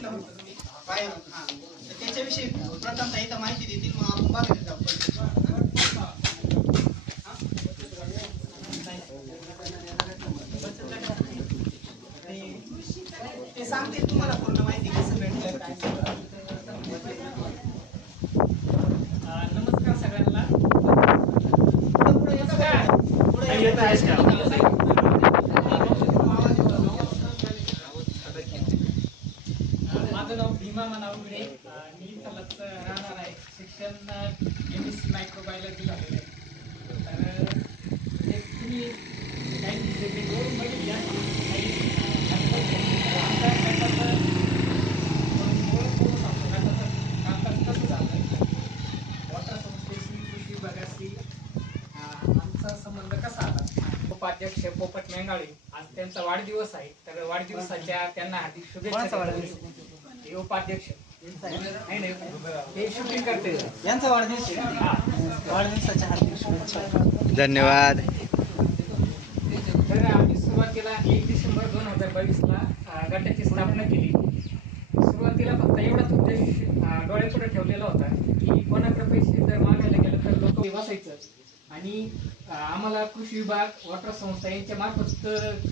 बघितलं होतं तुम्ही. बाहेर हा. तर त्याच्याविषयी प्रथमतः इथं माहिती देतील मग आपण बघायला जाऊ. हा? ते- सांगतील तुम्हाला पूर्ण माहिती कसं भेटलं काय नमस्कार सगळ्यांना. पुढं- पुढं येतं का? पुढं येतं शिक्षण एम एस सी मायक्रोबायोलॉजी झालेलं आहे. तर हे तुम्ही काही सांगतो गटाचं कामकाज कसं झालं वॉटर संस्थेशी कृषी विभागाशी अं, आमचा संबंध कसा आला उपाध्यक्ष पोपट मेंगाळे आज त्यांचा वाढदिवस आहे. तर वाढदिवसाच्या त्यांना हार्दिक शुभेच्छा उपाध्यक्ष. शूटिंग करते. यांचा वाढदिवस आहे वाढदिवसाच्या हार्दिक शुभेच्छा. धन्यवाद. तर आम्ही सुरुवातीला एक डिसेंबर दोन हजार बावीसला गटाची स्थापना केली. सुरुवातीला फक्त एवढाच उद्देश अं, डोळ्यापुढे ठेवलेला होता की कोणाकडे पैसे जर मागायला गेलं तर लोक बसायचं. आणि आम्हाला कृषी विभाग वॉटर संस्था यांच्या मार्फत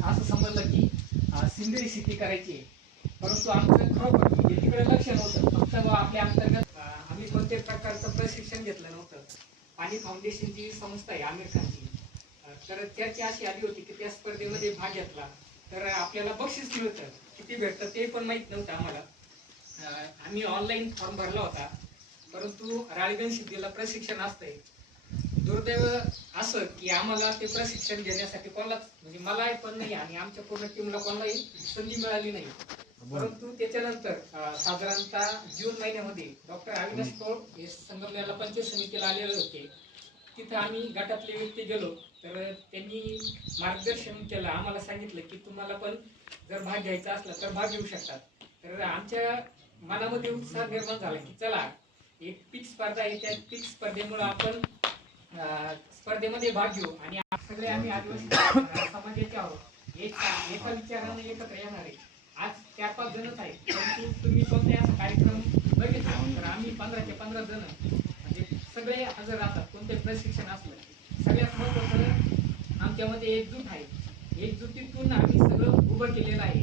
असं समजलं की अं, सेंद्रिय शेती करायची. परंतु आमचं खरोखर तिकडे लक्ष नव्हतं फक्त आपल्या अंतर्गत आम्ही कोणत्याही प्रकारचं प्रशिक्षण घेतलं नव्हतं. पाणी फाउंडेशनची जी संस्था आहे आमिर खानची तर त्याची अशी आली होती की त्या स्पर्धेमध्ये भाग घेतला. तर आपल्याला बक्षीस मिळतं किती भेटतं ते पण माहीत नव्हतं आम्हाला. आम्ही ऑनलाईन फॉर्म भरला होता. परंतु राळगण सिद्धीला प्रशिक्षण असतंय. दुर्दैव असं की आम्हाला ते प्रशिक्षण देण्यासाठी कोणालाच म्हणजे मला पण नाही आणि आमच्या पूर्ण टीमला कोणालाही संधी मिळाली नाही. परंतु त्याच्यानंतर साधारणतः जून महिन्यामध्ये डॉक्टर अविनाश कौर हे संगमनेरला पंचायत समितीला आलेले होते. तिथं आम्ही गटातले व्यक्ती गेलो. तर त्यांनी मार्गदर्शन केलं. आम्हाला सांगितलं की तुम्हाला पण जर भाग घ्यायचा असला तर भाग घेऊ शकतात. तर आमच्या मनामध्ये उत्साह निर्माण झाला की चला एक पीक स्पर्धा आहे. त्या पीक स्पर्धेमुळे आपण स्पर्धेमध्ये भाग घेऊ. आणि सगळे आम्ही आदिवासी समाजाचे आहोत. एक एका विचाराने एकत्र येणार आहे. चार पाच जणच आहेत. परंतु तुम्ही कोणत्या असा कार्यक्रम बघितला तर आम्ही पंधराचे पंधरा जण. म्हणजे सगळे हजर राहतात. कोणते प्रशिक्षण असलं सगळ्यात महत्वाचं आमच्यामध्ये एकजूट आहे. एकजुटीतून आम्ही सगळं उभं केलेलं आहे.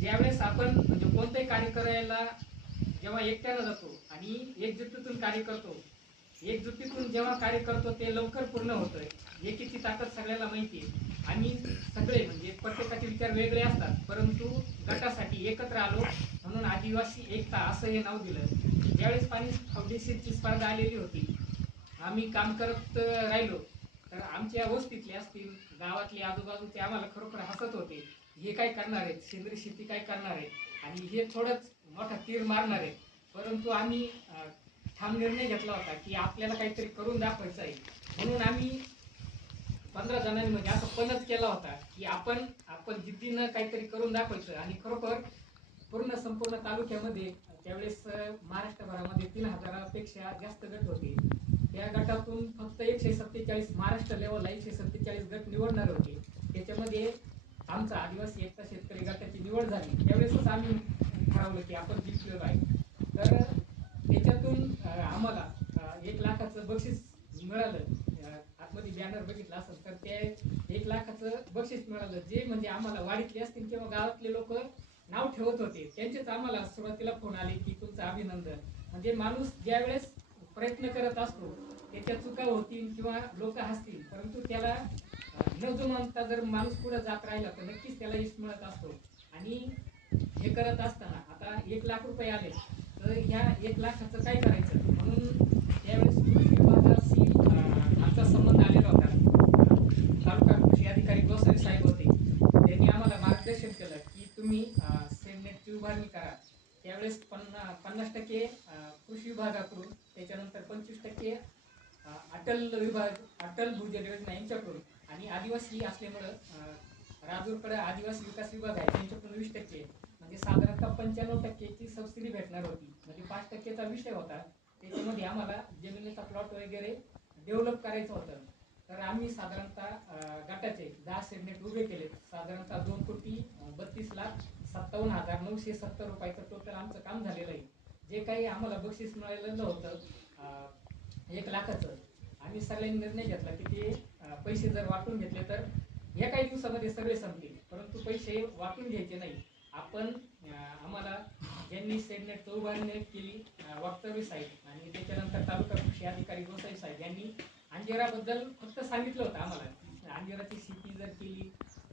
ज्यावेळेस आपण म्हणजे कोणतंही कार्य करायला जेव्हा एकट्यानं जातो आणि एकजुटीतून कार्य करतो एकजुटीतून जेव्हा कार्य करतो ते लवकर पूर्ण होतं एकीची ताकद सगळ्याला माहिती आहे. आणि सगळे म्हणजे प्रत्येकाचे विचार वेगळे असतात. परंतु गटासाठी एकत्र आलो म्हणून आदिवासी एकता असं हे नाव दिलं. ज्यावेळेस पाणी फाउंडेशनची स्पर्धा आलेली होती आम्ही काम करत राहिलो तर आमच्या वस्तीतले असतील गावातले आजूबाजूचे आम्हाला खरोखर हसत होते. हे काय करणार आहेत? सेंद्रिय शेती काय करणार आहेत? आणि हे थोडंच मोठा तीर मारणार आहेत. परंतु आम्ही ठाम निर्णय घेतला होता की आपल्याला काहीतरी करून दाखवायचं आहे. म्हणून आम्ही पंधरा जणांनी म्हणजे असं पणच केला होता की आपण आपण जिद्दीनं काहीतरी करून दाखवायचं आणि खरोखर पूर्ण संपूर्ण तालुक्यामध्ये त्यावेळेस महाराष्ट्रभरामध्ये तीन हजारापेक्षा जास्त गट होते. या गटातून फक्त एकशे सत्तेचाळीस महाराष्ट्र लेवलला एकशे सत्तेचाळीस गट निवडणार होते. त्याच्यामध्ये आमचा आदिवासी एकता शेतकरी गटाची निवड झाली. त्यावेळेसच आम्ही ठरवलं की आपण जिंकलेलो आहे तर त्यातून आम्हाला एक लाखाचं बक्षीस मिळालं. आतमध्ये बॅनर बघितला असेल तर ते एक लाखाचं बक्षीस मिळालं. जे म्हणजे आम्हाला वाडीतले असतील किंवा गावातले लोक नाव ठेवत होते त्यांचेच आम्हाला सुरुवातीला फोन आले की तुमचं अभिनंदन. म्हणजे माणूस ज्यावेळेस प्रयत्न करत असतो त्याच्या चुका होतील किंवा लोक हसतील परंतु त्याला न जुमानता जर माणूस पुढे जात राहिला तर नक्कीच त्याला यश मिळत असतो. आणि हे करत असताना आता एक लाख रुपये आले. तर ह्या एक लाखाचं काय करायचं? म्हणून त्यावेळेस कृषी विभागाशी आमचा संबंध आलेला होता. तालुका कृषी अधिकारी गोसावी साहेब होते. त्यांनी आम्हाला मार्गदर्शन केलं की तुम्ही अं, उभारणी करा. त्यावेळेस पन्ना पन्नास टक्के कृषी विभागाकडून त्याच्यानंतर पंचवीस टक्के अटल विभाग अटल भूजल योजना यांच्याकडून आणि आदिवासी असल्यामुळं राजूरकडे आदिवासी विकास विभाग आहे त्यांच्याकडून वीस टक्के. म्हणजे साधारणतः पंच्याण्णव टक्केची सबसिडी भेटणार होती. म्हणजे पाच टक्केचा विषय होता. त्याच्यामध्ये आम्हाला जमिनीचा प्लॉट वगैरे डेव्हलप करायचं होतं. तर आम्ही साधारणतः गटाचे दहा सेगमेंट उभे केले. साधारणतः दोन कोटी बत्तीस लाख सत्तावन्न हजार नऊशे सत्तर रुपयाचं टोटल आमचं काम झालेलं आहे. जे काही आम्हाला बक्षीस मिळालेलं होतं एक लाखाचं. आम्ही सगळ्यांनी निर्णय घेतला की ते पैसे जर वाटून घेतले तर या काही दिवसामध्ये सगळे संपतील. परंतु पैसे वाटून घ्यायचे नाही. आपण आम्हाला ज्यांनी सेडनेट चौबारीने केली वक्तव्य साहेब आणि त्याच्यानंतर तालुका कृषी अधिकारी गोसाई साहेब यांनी अंजेराबद्दल फक्त सांगितलं होतं आम्हाला. अंजेराची शेती जर केली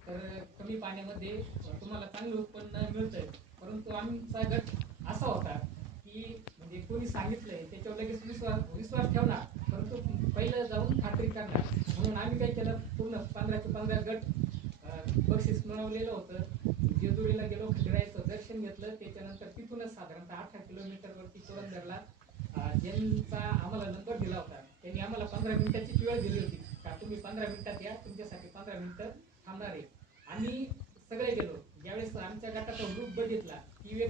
तर कमी पाण्यामध्ये तुम्हाला चांगलं उत्पन्न मिळतं परंतु आमचा गट असा होता की म्हणजे कोणी सांगितलंय त्याच्यावर लगेच विश्वास विश्वास ठेवणार. परंतु पहिलं जाऊन खात्री करणार. म्हणून आम्ही काय केलं पूर्ण पंधरा ते पंधरा गट बक्षीस मिळवलेलं होतं. जेजुरीला गेलो खंडेरायाचं दर्शन घेतलं. त्याच्यानंतर तिथूनच साधारणतः अठरा किलोमीटरवरती पुरंदरला ज्यांचा आम्हाला नंबर दिला होता त्यांनी आम्हाला पंधरा मिनिटाची वेळ दिली होती. का तुम्ही पंधरा मिनिटात या तुमच्यासाठी पंधरा मिनिटं थांबणार आहे. आम्ही सगळे गेलो. ज्यावेळेस आमच्या गटाचा ग्रुप बघितला ती व्यक्ती